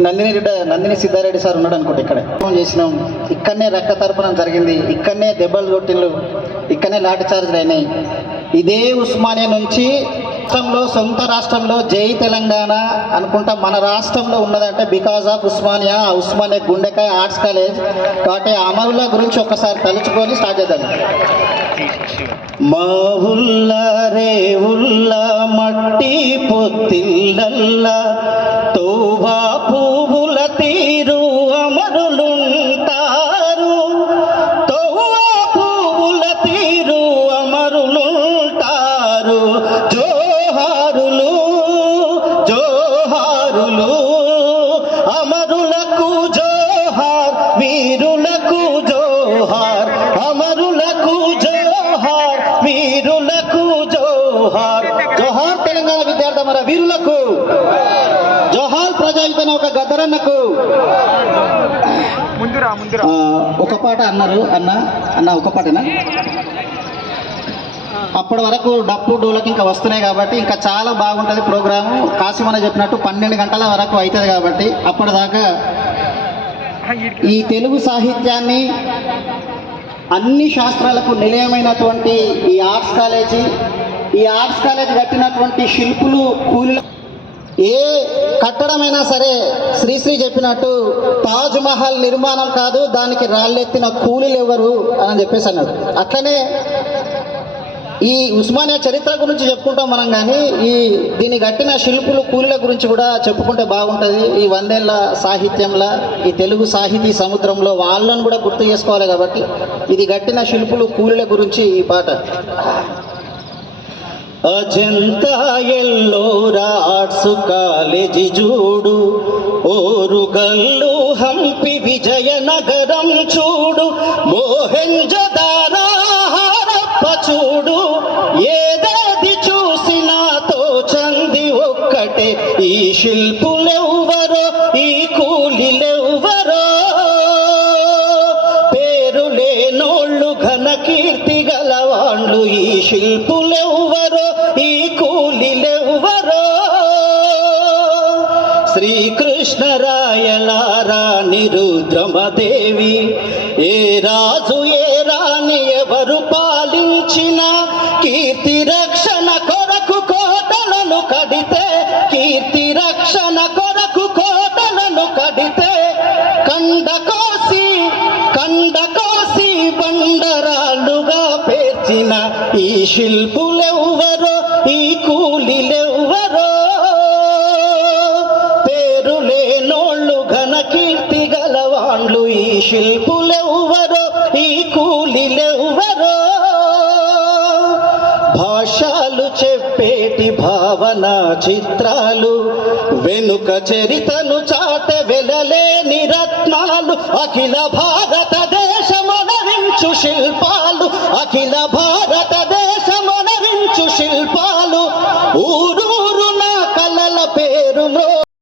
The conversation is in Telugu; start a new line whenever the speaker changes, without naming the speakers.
నందిని రెడ్డి నందిని సిద్ధారెడ్డి సార్ ఉన్నాడు అనుకుంటా ఇక్కడే. ఫోన్ చేసినాం. ఇక్కడనే రక్త తర్పణం జరిగింది. ఇక్కడనే దెబ్బలు కొట్టిళ్ళు ఇక్కడనే లాఠీ చార్జ్లు అయినాయి. ఇదే ఉస్మానియా నుంచి రాష్ట్రంలో సొంత రాష్ట్రంలో జై తెలంగాణ అనుకుంటా మన రాష్ట్రంలో ఉన్నదంటే బికాజ్ ఆఫ్ ఉస్మానియా ఆ ఉస్మానియా గుండెకాయ ఆర్ట్స్ కాలేజ్. కాబట్టి అమరుల గురించి ఒకసారి తలుచుకొని స్టార్ట్ చేద్దాం. మా ఉల్లా రే ఉల్లా మట్టి పొత్తిల్లల్లా జోహారులు జోహారులు అమరులకు జోహార్ వీరులకు జోహార్ అమరులకు జోహార్ వీరులకు జోహార్. జోహార్ తెలంగాణ విద్యార్థి మన వీరులకు జోహార్ ప్రజాయుధన ఒక గద్దరన్నకు ఒక పాట అన్నారు అన్న అన్న ఒక పాటనా? అప్పటి వరకు డప్పు డోలకి ఇంకా వస్తున్నాయి కాబట్టి ఇంకా చాలా బాగుంటుంది ప్రోగ్రాము. కాసిమన్న చెప్పినట్టు పన్నెండు గంటల వరకు అవుతుంది కాబట్టి అప్పటిదాకా ఈ తెలుగు సాహిత్యాన్ని అన్ని శాస్త్రాలకు నిలయమైనటువంటి ఈ ఆర్ట్స్ కాలేజీ ఈ ఆర్ట్స్ కాలేజ్ కట్టినటువంటి శిల్పులు కూలీలు ఏ కట్టడమైనా సరే శ్రీశ్రీ చెప్పినట్టు తాజ్ మహల్ నిర్మాణం కాదు దానికి రాళ్ళెత్తిన కూలీలు ఎవరు అని చెప్పేసి అన్నాడు. అట్లనే ఈ ఉస్మానియా చరిత్ర గురించి చెప్పుకుంటాం మనం కానీ ఈ దీన్ని కట్టిన శిల్పులు కూలీల గురించి కూడా చెప్పుకుంటే బాగుంటుంది. ఈ వందేళ్ళ సాహిత్యంలో ఈ తెలుగు సాహితీ సముద్రంలో వాళ్ళను కూడా గుర్తు చేసుకోవాలి కాబట్టి ఇది కట్టిన శిల్పులు కూలీల గురించి ఈ పాట. అజంతా ఎల్లోరా ఆర్ట్స్ కాలేజీ చూడు ఓరుగల్లు హంపి విజయనగరం చూడు మోహెంజదారా శిల్పులెవ్వరో ఈ కూలిలెవ్వరో? పేరు లేనోళ్ళు ఘన కీర్తి గలవాళ్ళు ఈ శిల్పులెవ్వరో ఈ కూలిలెవ్వరో? శ్రీకృష్ణరాయలారా నిరుద్రమదేవి ఏ రాజు ఏ రాణి ఎవరు పాలించిన కీర్తి రక్ష రక్షణ కొరకు కోటలను కడితే కండ కోసి కండ కోసి బండరాలుగా పేర్చిన ఈ శిల్పులెవ్వరో ఈ కూలిలెవ్వరో? పేరు లేనోళ్ళు ఘన కీర్తి గలవాళ్ళు ఈ శిల్పులెవ్వరో? కథలు చెప్పేటి భావన చిత్రాలు వెనుక చరితను చాట వెళ్ళలేని రత్నాలు అఖిల భారత దేశమనవించు శిల్పాలు అఖిల భారత దేశమనవించు శిల్పాలు ఊ